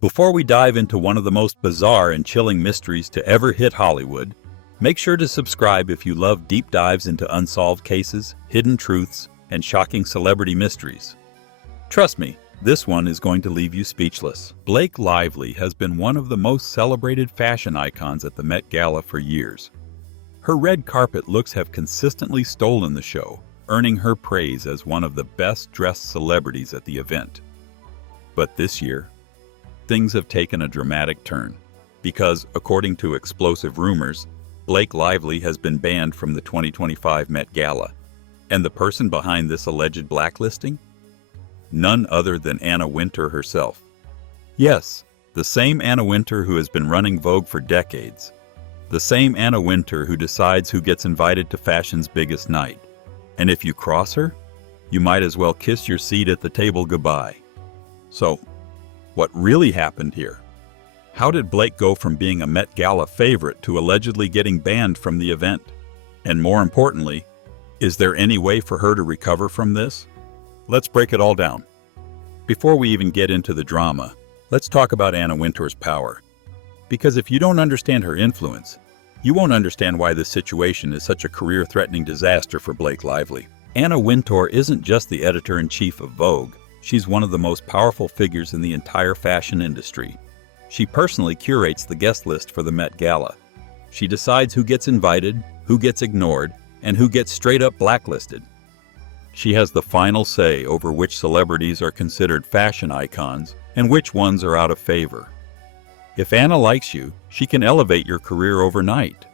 Before we dive into one of the most bizarre and chilling mysteries to ever hit Hollywood, make sure to subscribe if you love deep dives into unsolved cases, hidden truths, and shocking celebrity mysteries. Trust me, this one is going to leave you speechless. Blake Lively has been one of the most celebrated fashion icons at the Met Gala for years. Her red carpet looks have consistently stolen the show, earning her praise as one of the best-dressed celebrities at the event. But this year, things have taken a dramatic turn, because, according to explosive rumors, Blake Lively has been banned from the 2025 Met Gala. And the person behind this alleged blacklisting? None other than Anna Wintour herself. Yes, the same Anna Wintour who has been running Vogue for decades. The same Anna Wintour who decides who gets invited to fashion's biggest night. And if you cross her, you might as well kiss your seat at the table goodbye. So, what really happened here? How did Blake go from being a Met Gala favorite to allegedly getting banned from the event? And more importantly, is there any way for her to recover from this? Let's break it all down. Before we even get into the drama, let's talk about Anna Wintour's power. Because if you don't understand her influence, you won't understand why this situation is such a career-threatening disaster for Blake Lively. Anna Wintour isn't just the editor-in-chief of Vogue, she's one of the most powerful figures in the entire fashion industry. She personally curates the guest list for the Met Gala. She decides who gets invited, who gets ignored, and who gets straight-up blacklisted. She has the final say over which celebrities are considered fashion icons and which ones are out of favor. If Anna likes you, she can elevate your career overnight.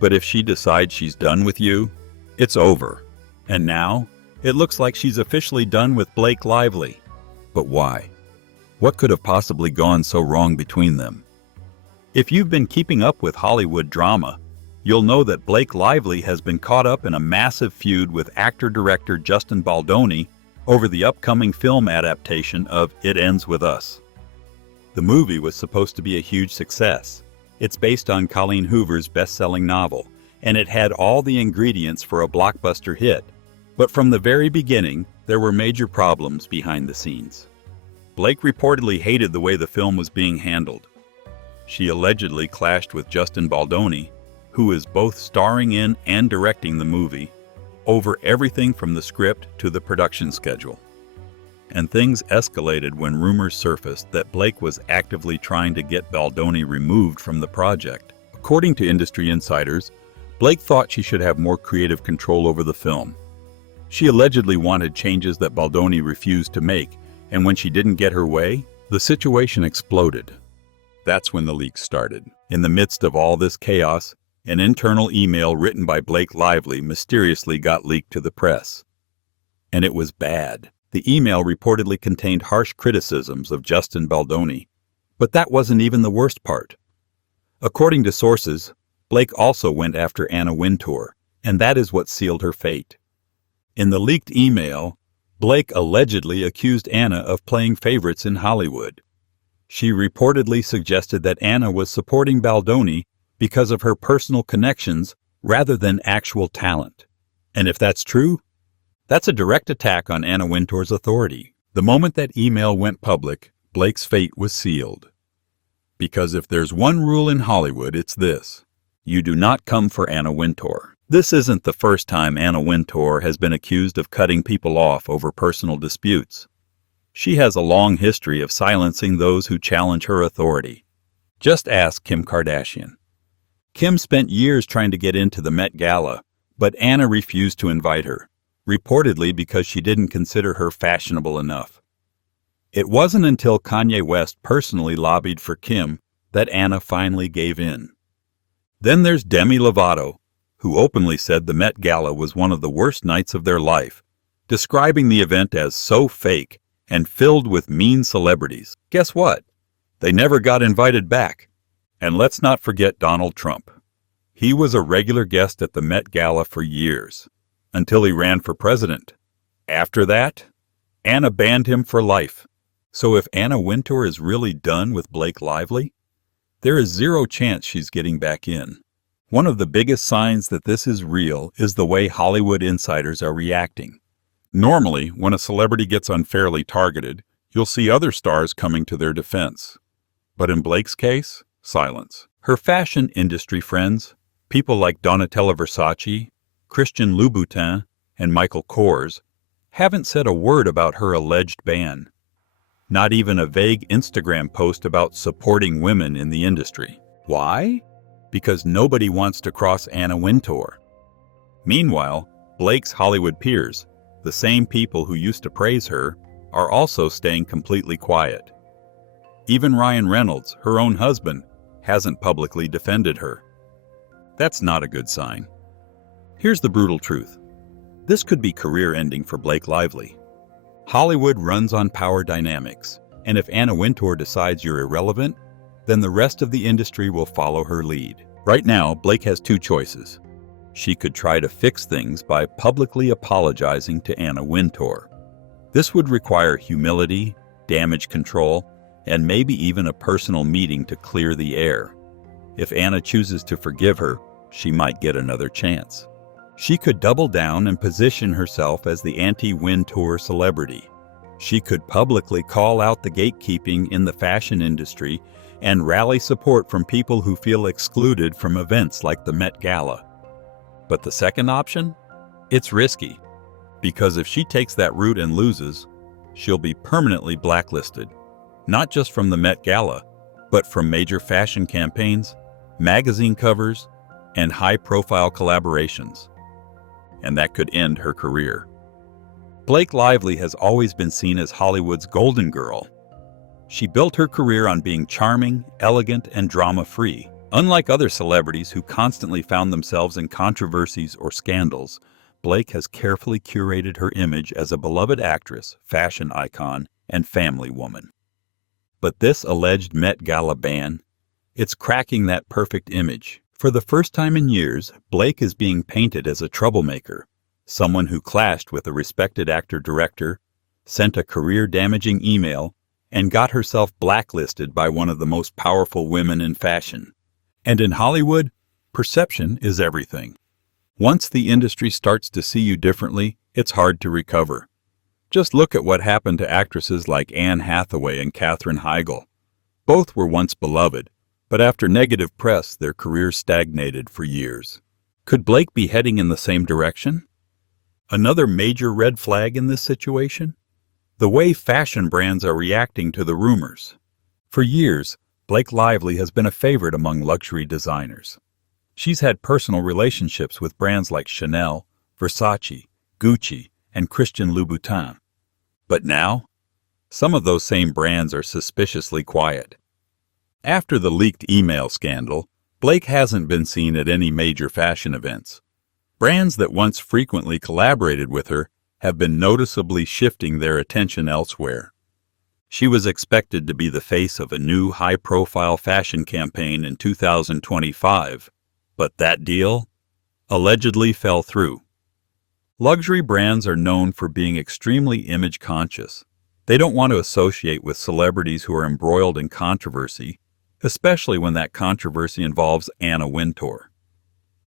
But if she decides she's done with you, it's over. And now, it looks like she's officially done with Blake Lively. But why? What could have possibly gone so wrong between them? If you've been keeping up with Hollywood drama, you'll know that Blake Lively has been caught up in a massive feud with actor-director Justin Baldoni over the upcoming film adaptation of It Ends With Us. The movie was supposed to be a huge success. It's based on Colleen Hoover's best-selling novel, and it had all the ingredients for a blockbuster hit. But from the very beginning, there were major problems behind the scenes. Blake reportedly hated the way the film was being handled. She allegedly clashed with Justin Baldoni, who is both starring in and directing the movie, over everything from the script to the production schedule. And things escalated when rumors surfaced that Blake was actively trying to get Baldoni removed from the project. According to industry insiders, Blake thought she should have more creative control over the film. She allegedly wanted changes that Baldoni refused to make, and when she didn't get her way, the situation exploded. That's when the leaks started. In the midst of all this chaos, an internal email written by Blake Lively mysteriously got leaked to the press. And it was bad. The email reportedly contained harsh criticisms of Justin Baldoni. But that wasn't even the worst part. According to sources, Blake also went after Anna Wintour, and that is what sealed her fate. In the leaked email, Blake allegedly accused Anna of playing favorites in Hollywood. She reportedly suggested that Anna was supporting Baldoni because of her personal connections rather than actual talent. And if that's true, that's a direct attack on Anna Wintour's authority. The moment that email went public, Blake's fate was sealed. Because if there's one rule in Hollywood, it's this: you do not come for Anna Wintour. This isn't the first time Anna Wintour has been accused of cutting people off over personal disputes. She has a long history of silencing those who challenge her authority. Just ask Kim Kardashian. Kim spent years trying to get into the Met Gala, but Anna refused to invite her, reportedly because she didn't consider her fashionable enough. It wasn't until Kanye West personally lobbied for Kim that Anna finally gave in. Then there's Demi Lovato, who openly said the Met Gala was one of the worst nights of their life, describing the event as so fake and filled with mean celebrities. Guess what? They never got invited back. And let's not forget Donald Trump. He was a regular guest at the Met Gala for years, until he ran for president. After that, Anna banned him for life. So if Anna Wintour is really done with Blake Lively, there is zero chance she's getting back in. One of the biggest signs that this is real is the way Hollywood insiders are reacting. Normally, when a celebrity gets unfairly targeted, you'll see other stars coming to their defense. But in Blake's case, silence. Her fashion industry friends, people like Donatella Versace, Christian Louboutin, and Michael Kors, haven't said a word about her alleged ban. Not even a vague Instagram post about supporting women in the industry. Why? Because nobody wants to cross Anna Wintour. Meanwhile, Blake's Hollywood peers, the same people who used to praise her, are also staying completely quiet. Even Ryan Reynolds, her own husband, hasn't publicly defended her. That's not a good sign. Here's the brutal truth. This could be career-ending for Blake Lively. Hollywood runs on power dynamics, and if Anna Wintour decides you're irrelevant, then the rest of the industry will follow her lead. Right now, Blake has two choices. She could try to fix things by publicly apologizing to Anna Wintour. This would require humility, damage control, and maybe even a personal meeting to clear the air. If Anna chooses to forgive her, she might get another chance. She could double down and position herself as the anti-Wintour celebrity. She could publicly call out the gatekeeping in the fashion industry and rally support from people who feel excluded from events like the Met Gala. But the second option? It's risky. Because if she takes that route and loses, she'll be permanently blacklisted. Not just from the Met Gala, but from major fashion campaigns, magazine covers, and high-profile collaborations. And that could end her career. Blake Lively has always been seen as Hollywood's golden girl. She built her career on being charming, elegant, and drama-free. Unlike other celebrities who constantly found themselves in controversies or scandals, Blake has carefully curated her image as a beloved actress, fashion icon, and family woman. But this alleged Met Gala ban, it's cracking that perfect image. For the first time in years, Blake is being painted as a troublemaker, someone who clashed with a respected actor-director, sent a career-damaging email, and got herself blacklisted by one of the most powerful women in fashion. And in Hollywood, perception is everything. Once the industry starts to see you differently, it's hard to recover. Just look at what happened to actresses like Anne Hathaway and Katherine Heigl. Both were once beloved, but after negative press, their careers stagnated for years. Could Blake be heading in the same direction? Another major red flag in this situation? The way fashion brands are reacting to the rumors. For years, Blake Lively has been a favorite among luxury designers. She's had personal relationships with brands like Chanel, Versace, Gucci, and Christian Louboutin. But now, some of those same brands are suspiciously quiet. After the leaked email scandal, Blake hasn't been seen at any major fashion events. Brands that once frequently collaborated with her have been noticeably shifting their attention elsewhere. She was expected to be the face of a new high-profile fashion campaign in 2025, but that deal allegedly fell through. Luxury brands are known for being extremely image-conscious. They don't want to associate with celebrities who are embroiled in controversy, especially when that controversy involves Anna Wintour.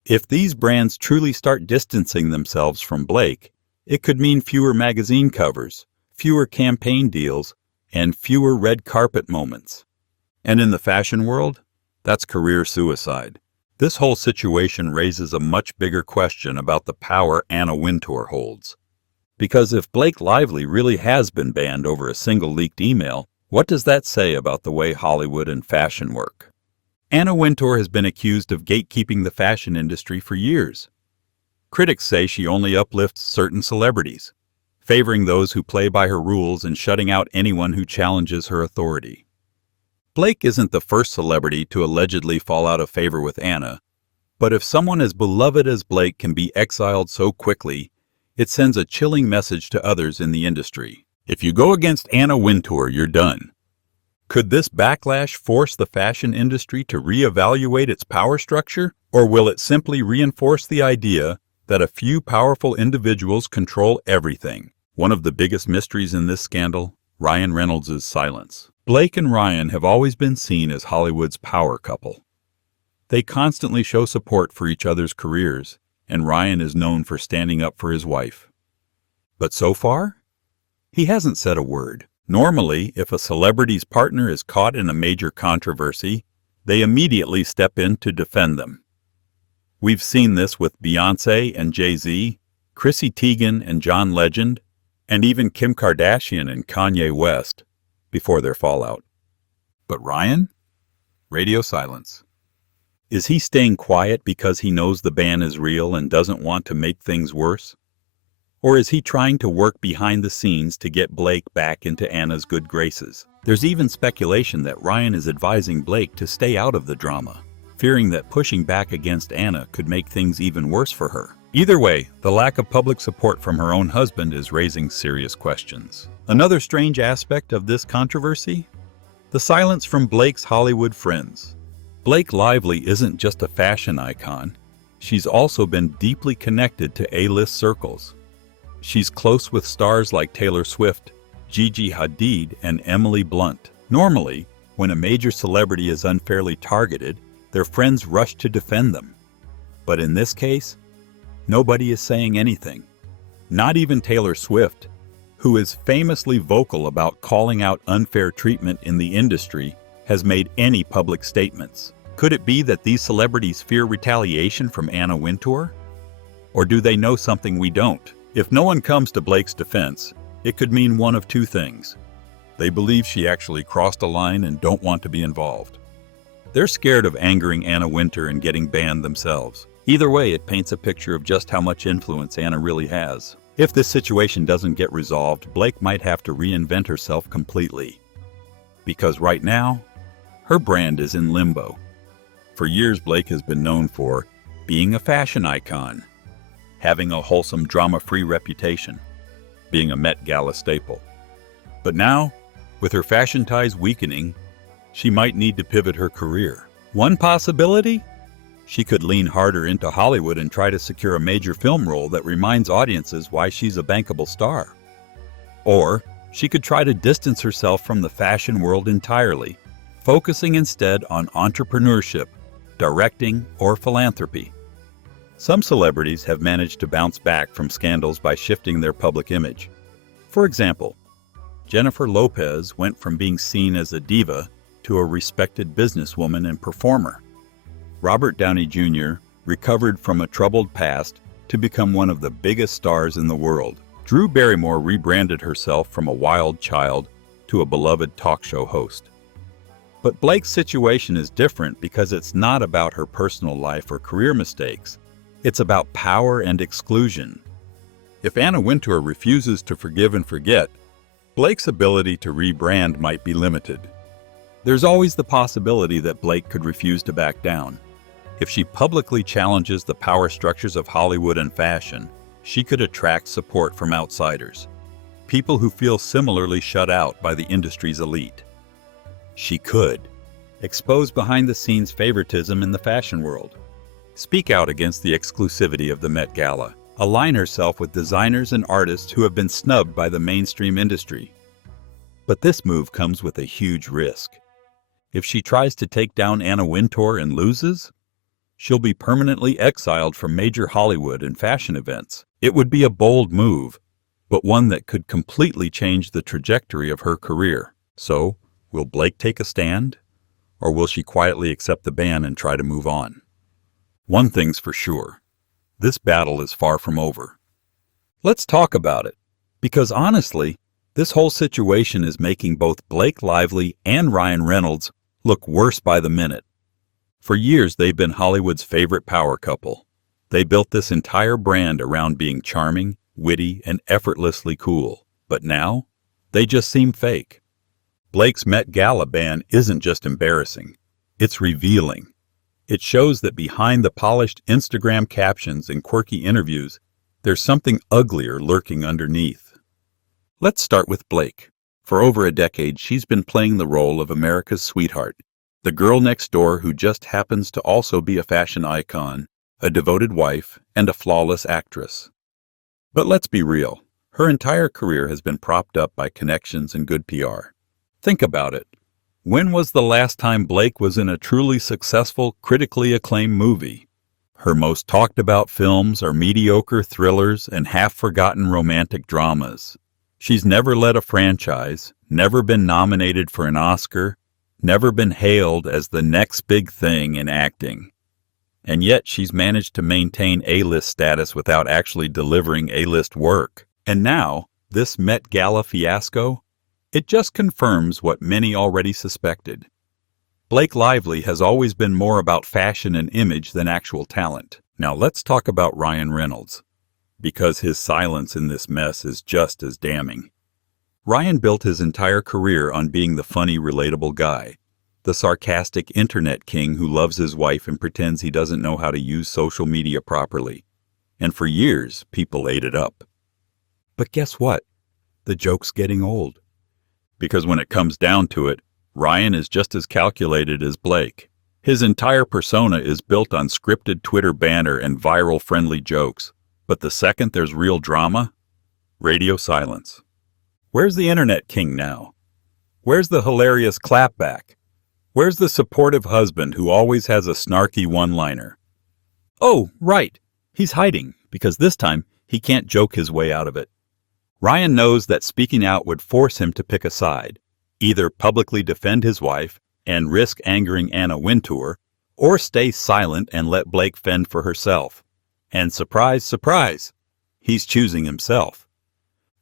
If these brands truly start distancing themselves from Blake, it could mean fewer magazine covers, fewer campaign deals, and fewer red carpet moments. And in the fashion world, that's career suicide. This whole situation raises a much bigger question about the power Anna Wintour holds. Because if Blake Lively really has been banned over a single leaked email, what does that say about the way Hollywood and fashion work? Anna Wintour has been accused of gatekeeping the fashion industry for years. Critics say she only uplifts certain celebrities, favoring those who play by her rules and shutting out anyone who challenges her authority. Blake isn't the first celebrity to allegedly fall out of favor with Anna, but if someone as beloved as Blake can be exiled so quickly, it sends a chilling message to others in the industry. If you go against Anna Wintour, you're done. Could this backlash force the fashion industry to reevaluate its power structure, or will it simply reinforce the idea that a few powerful individuals control everything? One of the biggest mysteries in this scandal, Ryan Reynolds' silence. Blake and Ryan have always been seen as Hollywood's power couple. They constantly show support for each other's careers, and Ryan is known for standing up for his wife. But so far, he hasn't said a word, Normally, if a celebrity's partner is caught in a major controversy, they immediately step in to defend them. We've seen this with Beyoncé and Jay-Z, Chrissy Teigen and John Legend, and even Kim Kardashian and Kanye West before their fallout. But Ryan? Radio silence. Is he staying quiet because he knows the ban is real and doesn't want to make things worse? Or is he trying to work behind the scenes to get Blake back into Anna's good graces? There's even speculation that Ryan is advising Blake to stay out of the drama, fearing that pushing back against Anna could make things even worse for her. Either way, the lack of public support from her own husband is raising serious questions. Another strange aspect of this controversy? The silence from Blake's Hollywood friends. Blake Lively isn't just a fashion icon. She's also been deeply connected to A-list circles. She's close with stars like Taylor Swift, Gigi Hadid, and Emily Blunt. Normally, when a major celebrity is unfairly targeted, their friends rush to defend them. But in this case, nobody is saying anything. Not even Taylor Swift, who is famously vocal about calling out unfair treatment in the industry, has made any public statements. Could it be that these celebrities fear retaliation from Anna Wintour? Or do they know something we don't? If no one comes to Blake's defense, it could mean one of two things. They believe she actually crossed a line and don't want to be involved. They're scared of angering Anna Wintour and getting banned themselves. Either way, it paints a picture of just how much influence Anna really has. If this situation doesn't get resolved, Blake might have to reinvent herself completely. Because right now, her brand is in limbo. For years, Blake has been known for being a fashion icon, having a wholesome, drama-free reputation, being a Met Gala staple. But now, with her fashion ties weakening, she might need to pivot her career. One possibility? She could lean harder into Hollywood and try to secure a major film role that reminds audiences why she's a bankable star. Or she could try to distance herself from the fashion world entirely, focusing instead on entrepreneurship, directing, or philanthropy. Some celebrities have managed to bounce back from scandals by shifting their public image. For example, Jennifer Lopez went from being seen as a diva to a respected businesswoman and performer. Robert Downey Jr. recovered from a troubled past to become one of the biggest stars in the world. Drew Barrymore rebranded herself from a wild child to a beloved talk show host. But Blake's situation is different because it's not about her personal life or career mistakes. It's about power and exclusion. If Anna Wintour refuses to forgive and forget, Blake's ability to rebrand might be limited. There's always the possibility that Blake could refuse to back down. If she publicly challenges the power structures of Hollywood and fashion, she could attract support from outsiders, people who feel similarly shut out by the industry's elite. She could expose behind-the-scenes favoritism in the fashion world, speak out against the exclusivity of the Met Gala, align herself with designers and artists who have been snubbed by the mainstream industry. But this move comes with a huge risk. If she tries to take down Anna Wintour and loses, she'll be permanently exiled from major Hollywood and fashion events. It would be a bold move, but one that could completely change the trajectory of her career. So, will Blake take a stand? Or will she quietly accept the ban and try to move on? One thing's for sure. This battle is far from over. Let's talk about it, because honestly, this whole situation is making both Blake Lively and Ryan Reynolds look worse by the minute. For years, they've been Hollywood's favorite power couple. They built this entire brand around being charming, witty, and effortlessly cool. But now, they just seem fake. Blake's Met Gala ban isn't just embarrassing. It's revealing. It shows that behind the polished Instagram captions and quirky interviews, there's something uglier lurking underneath. Let's start with Blake. For over a decade, she's been playing the role of America's sweetheart, the girl next door who just happens to also be a fashion icon, a devoted wife, and a flawless actress. But let's be real, her entire career has been propped up by connections and good PR. Think about it. When was the last time Blake was in a truly successful, critically acclaimed movie? Her most talked about films are mediocre thrillers and half-forgotten romantic dramas. She's never led a franchise, never been nominated for an Oscar, never been hailed as the next big thing in acting. And yet she's managed to maintain A-list status without actually delivering A-list work. And now, this Met Gala fiasco? It just confirms what many already suspected. Blake Lively has always been more about fashion and image than actual talent. Now let's talk about Ryan Reynolds, because his silence in this mess is just as damning. Ryan built his entire career on being the funny, relatable guy, the sarcastic internet king who loves his wife and pretends he doesn't know how to use social media properly. And for years, people ate it up. But guess what? The joke's getting old. Because when it comes down to it, Ryan is just as calculated as Blake. His entire persona is built on scripted Twitter banter and viral-friendly jokes. But the second there's real drama, radio silence. Where's the internet king now? Where's the hilarious clapback? Where's the supportive husband who always has a snarky one-liner? Oh, right. He's hiding, because this time he can't joke his way out of it. Ryan knows that speaking out would force him to pick a side, either publicly defend his wife and risk angering Anna Wintour, or stay silent and let Blake fend for herself. And surprise, surprise, he's choosing himself.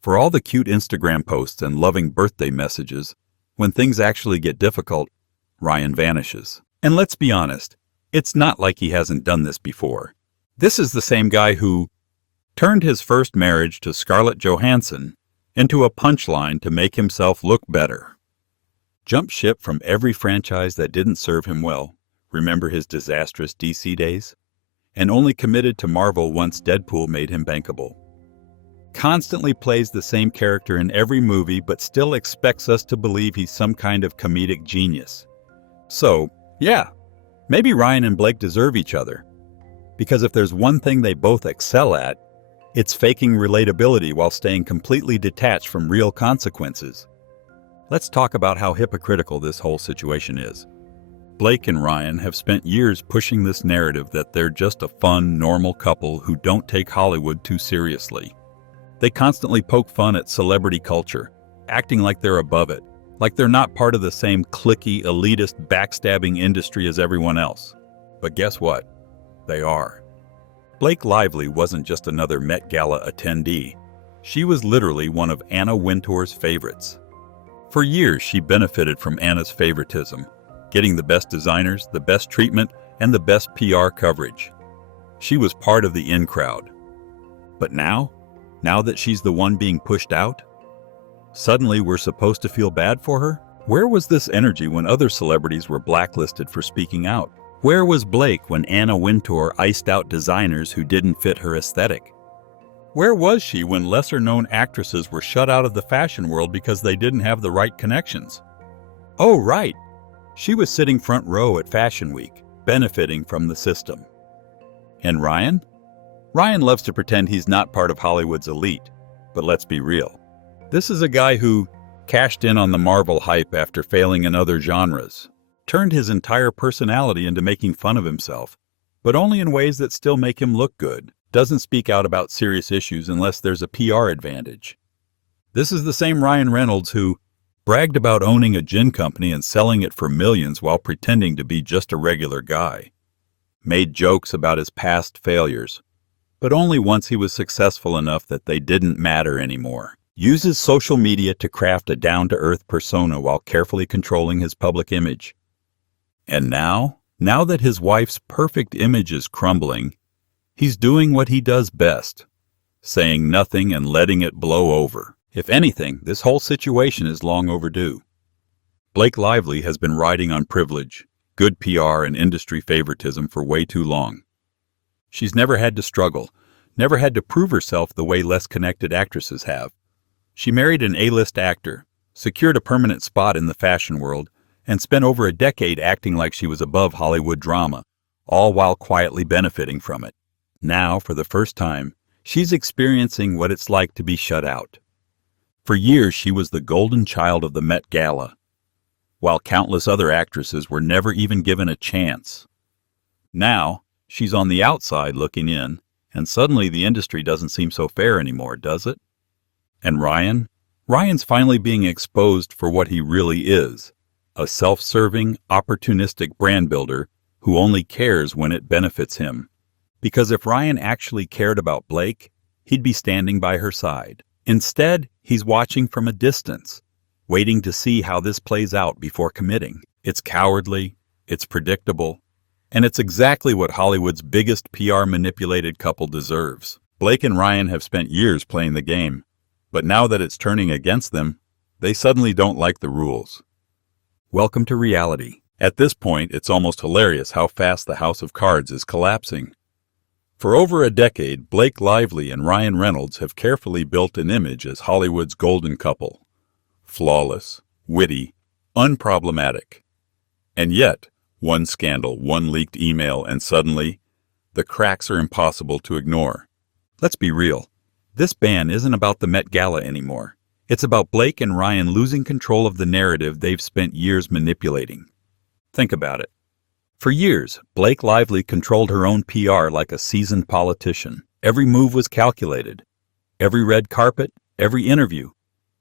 For all the cute Instagram posts and loving birthday messages, when things actually get difficult, Ryan vanishes. And let's be honest, it's not like he hasn't done this before. This is the same guy who turned his first marriage to Scarlett Johansson into a punchline to make himself look better. Jumped ship from every franchise that didn't serve him well. Remember his disastrous DC days? And only committed to Marvel once Deadpool made him bankable. Constantly plays the same character in every movie but still expects us to believe he's some kind of comedic genius. So, yeah, maybe Ryan and Blake deserve each other. Because if there's one thing they both excel at, it's faking relatability while staying completely detached from real consequences. Let's talk about how hypocritical this whole situation is. Blake and Ryan have spent years pushing this narrative that they're just a fun, normal couple who don't take Hollywood too seriously. They constantly poke fun at celebrity culture, acting like they're above it, like they're not part of the same cliquey, elitist, backstabbing industry as everyone else. But guess what? They are. Blake Lively wasn't just another Met Gala attendee. She was literally one of Anna Wintour's favorites. For years, she benefited from Anna's favoritism, getting the best designers, the best treatment, and the best PR coverage. She was part of the in crowd. But now that she's the one being pushed out, suddenly we're supposed to feel bad for her? Where was this energy when other celebrities were blacklisted for speaking out? Where was Blake when Anna Wintour iced out designers who didn't fit her aesthetic? Where was she when lesser-known actresses were shut out of the fashion world because they didn't have the right connections? Oh, right. She was sitting front row at Fashion Week, benefiting from the system. And Ryan? Ryan loves to pretend he's not part of Hollywood's elite, but let's be real. This is a guy who cashed in on the Marvel hype after failing in other genres, turned his entire personality into making fun of himself, but only in ways that still make him look good, doesn't speak out about serious issues unless there's a PR advantage. This is the same Ryan Reynolds who bragged about owning a gin company and selling it for millions while pretending to be just a regular guy. Made jokes about his past failures, but only once he was successful enough that they didn't matter anymore. Uses social media to craft a down-to-earth persona while carefully controlling his public image. And now that his wife's perfect image is crumbling, he's doing what he does best, saying nothing and letting it blow over. If anything, this whole situation is long overdue. Blake Lively has been riding on privilege, good PR, and industry favoritism for way too long. She's never had to struggle, never had to prove herself the way less connected actresses have. She married an A-list actor, secured a permanent spot in the fashion world, and spent over a decade acting like she was above Hollywood drama, all while quietly benefiting from it. Now, for the first time, she's experiencing what it's like to be shut out. For years, she was the golden child of the Met Gala, while countless other actresses were never even given a chance. Now, she's on the outside looking in, and suddenly the industry doesn't seem so fair anymore, does it? And Ryan? Ryan's finally being exposed for what he really is, a self-serving, opportunistic brand builder who only cares when it benefits him. Because if Ryan actually cared about Blake, he'd be standing by her side. Instead, he's watching from a distance, waiting to see how this plays out before committing. It's cowardly, it's predictable, and it's exactly what Hollywood's biggest PR manipulated couple deserves. Blake and Ryan have spent years playing the game, but now that it's turning against them, they suddenly don't like the rules. Welcome to reality. At this point, it's almost hilarious how fast the house of cards is collapsing. For over a decade, Blake Lively and Ryan Reynolds have carefully built an image as Hollywood's golden couple. Flawless, witty, unproblematic. And yet, one scandal, one leaked email, and suddenly, the cracks are impossible to ignore. Let's be real. This ban isn't about the Met Gala anymore. It's about Blake and Ryan losing control of the narrative they've spent years manipulating. Think about it. For years, Blake Lively controlled her own PR like a seasoned politician. Every move was calculated. Every red carpet, every interview,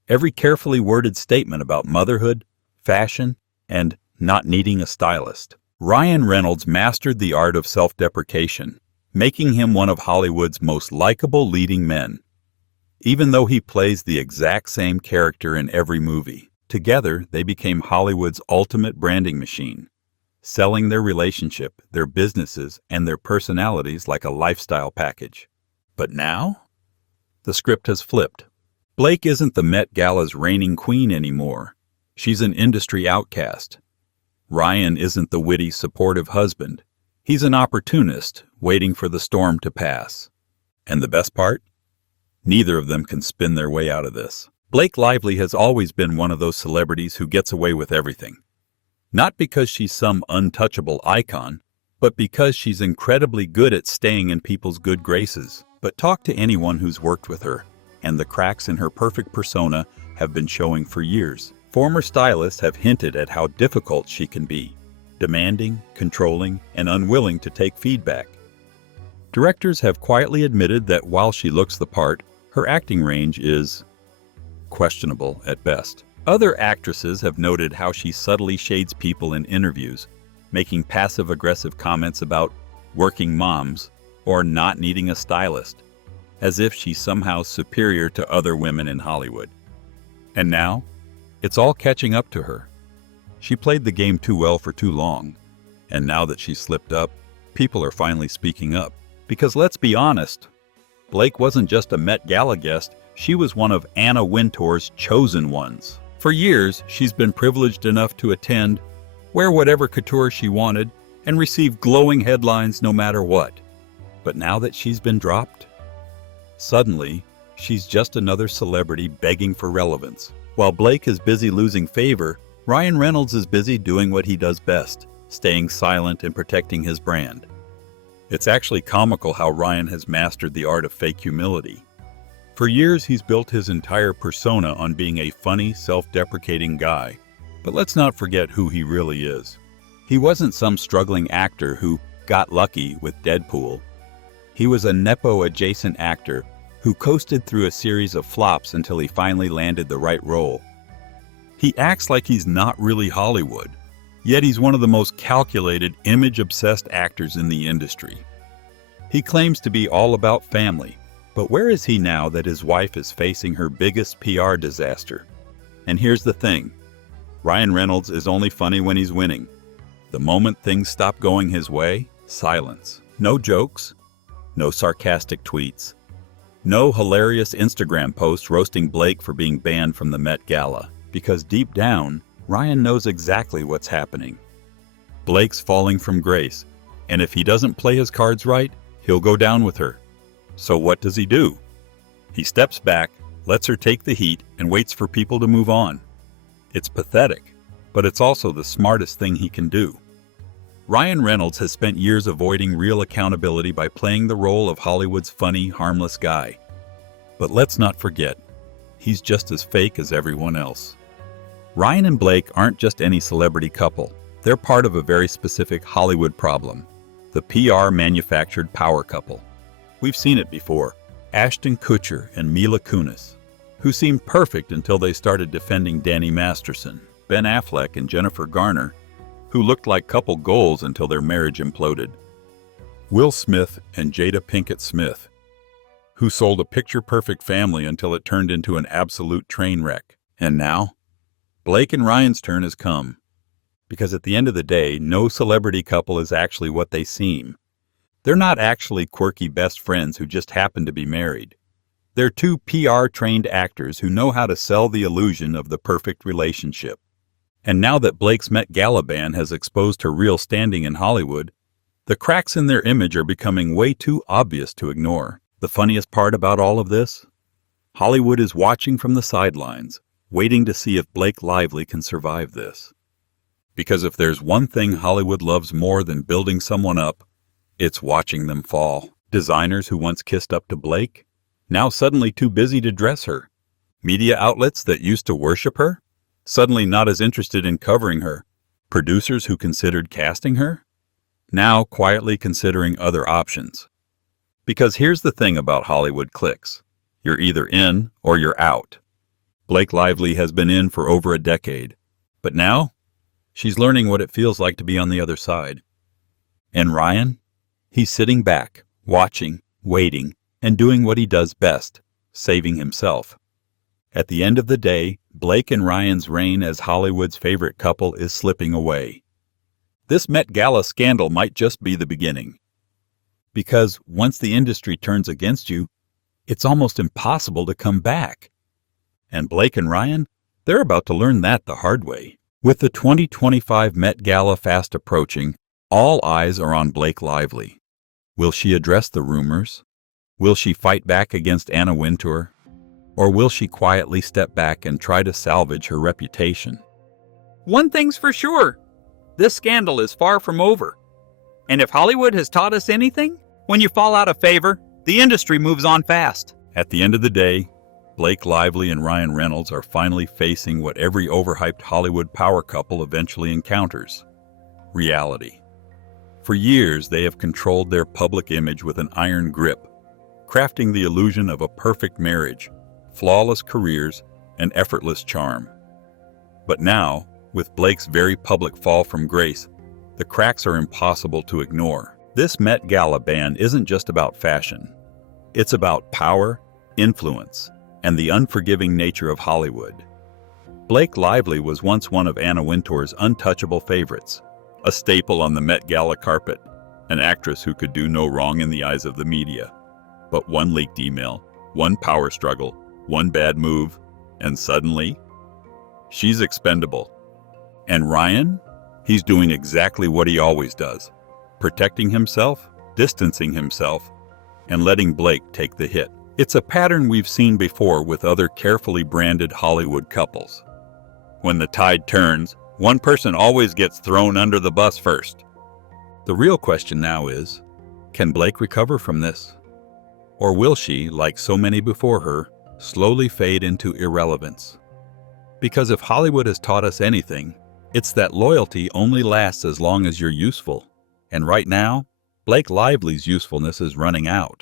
every carefully worded statement about motherhood, fashion, and not needing a stylist. Ryan Reynolds mastered the art of self-deprecation, making him one of Hollywood's most likable leading men. Even though he plays the exact same character in every movie, together they became Hollywood's ultimate branding machine, selling their relationship, their businesses, and their personalities like a lifestyle package. But now, the script has flipped. Blake isn't the Met Gala's reigning queen anymore. She's an industry outcast. Ryan isn't the witty, supportive husband. He's an opportunist, waiting for the storm to pass. And the best part? Neither of them can spin their way out of this. Blake Lively has always been one of those celebrities who gets away with everything. Not because she's some untouchable icon, but because she's incredibly good at staying in people's good graces. But talk to anyone who's worked with her, and the cracks in her perfect persona have been showing for years. Former stylists have hinted at how difficult she can be, demanding, controlling, and unwilling to take feedback. Directors have quietly admitted that while she looks the part, her acting range is questionable at best. Other actresses have noted how she subtly shades people in interviews, making passive-aggressive comments about working moms or not needing a stylist, as if she's somehow superior to other women in Hollywood. And now, it's all catching up to her. She played the game too well for too long, and now that she's slipped up, people are finally speaking up. Because let's be honest, Blake wasn't just a Met Gala guest, she was one of Anna Wintour's chosen ones. For years, she's been privileged enough to attend, wear whatever couture she wanted, and receive glowing headlines no matter what. But now that she's been dropped, suddenly, she's just another celebrity begging for relevance. While Blake is busy losing favor, Ryan Reynolds is busy doing what he does best, staying silent and protecting his brand. It's actually comical how Ryan has mastered the art of fake humility. For years, he's built his entire persona on being a funny, self-deprecating guy. But let's not forget who he really is. He wasn't some struggling actor who got lucky with Deadpool. He was a Nepo-adjacent actor who coasted through a series of flops until he finally landed the right role. He acts like he's not really Hollywood, yet he's one of the most calculated, image-obsessed actors in the industry. He claims to be all about family, but where is he now that his wife is facing her biggest PR disaster? And here's the thing, Ryan Reynolds is only funny when he's winning. The moment things stop going his way, silence. No jokes, no sarcastic tweets, no hilarious Instagram posts roasting Blake for being banned from the Met Gala, because deep down, Ryan knows exactly what's happening. Blake's falling from grace, and if he doesn't play his cards right, he'll go down with her. So what does he do? He steps back, lets her take the heat, and waits for people to move on. It's pathetic, but it's also the smartest thing he can do. Ryan Reynolds has spent years avoiding real accountability by playing the role of Hollywood's funny, harmless guy. But let's not forget, he's just as fake as everyone else. Ryan and Blake aren't just any celebrity couple. They're part of a very specific Hollywood problem, the PR-manufactured power couple. We've seen it before, Ashton Kutcher and Mila Kunis. who seemed perfect until they started defending Danny Masterson, Ben Affleck and Jennifer Garner, who looked like couple goals until their marriage imploded, Will Smith and Jada Pinkett Smith, who sold a picture-perfect family until it turned into an absolute train wreck. And now, Blake and Ryan's turn has come. Because at the end of the day, no celebrity couple is actually what they seem. They're not actually quirky best friends who just happen to be married. They're two PR-trained actors who know how to sell the illusion of the perfect relationship. And now that Blake's Met Gala ban has exposed her real standing in Hollywood, the cracks in their image are becoming way too obvious to ignore. The funniest part about all of this? Hollywood is watching from the sidelines, waiting to see if Blake Lively can survive this. Because if there's one thing Hollywood loves more than building someone up, it's watching them fall. Designers who once kissed up to Blake, now suddenly too busy to dress her. Media outlets that used to worship her, suddenly not as interested in covering her. Producers who considered casting her, now quietly considering other options. Because here's the thing about Hollywood clicks. You're either in or you're out. Blake Lively has been in for over a decade, but now she's learning what it feels like to be on the other side. And Ryan? He's sitting back, watching, waiting, and doing what he does best, saving himself. At the end of the day, Blake and Ryan's reign as Hollywood's favorite couple is slipping away. This Met Gala scandal might just be the beginning. Because once the industry turns against you, it's almost impossible to come back. And Blake and Ryan, they're about to learn that the hard way. With the 2025 Met Gala fast approaching, all eyes are on Blake Lively. Will she address the rumors? Will she fight back against Anna Wintour? Or will she quietly step back and try to salvage her reputation? One thing's for sure, this scandal is far from over. And if Hollywood has taught us anything, when you fall out of favor, the industry moves on fast. At the end of the day, Blake Lively and Ryan Reynolds are finally facing what every overhyped Hollywood power couple eventually encounters: reality. For years, they have controlled their public image with an iron grip, crafting the illusion of a perfect marriage, flawless careers, and effortless charm. But now, with Blake's very public fall from grace, the cracks are impossible to ignore. This Met Gala ban isn't just about fashion. It's about power, influence, and the unforgiving nature of Hollywood. Blake Lively was once one of Anna Wintour's untouchable favorites, a staple on the Met Gala carpet, an actress who could do no wrong in the eyes of the media. But one leaked email, one power struggle, one bad move, and suddenly, she's expendable. And Ryan? He's doing exactly what he always does, protecting himself, distancing himself, and letting Blake take the hit. It's a pattern we've seen before with other carefully branded Hollywood couples. When the tide turns, one person always gets thrown under the bus first. The real question now is, can Blake recover from this? Or will she, like so many before her, slowly fade into irrelevance? Because if Hollywood has taught us anything, it's that loyalty only lasts as long as you're useful. And right now, Blake Lively's usefulness is running out.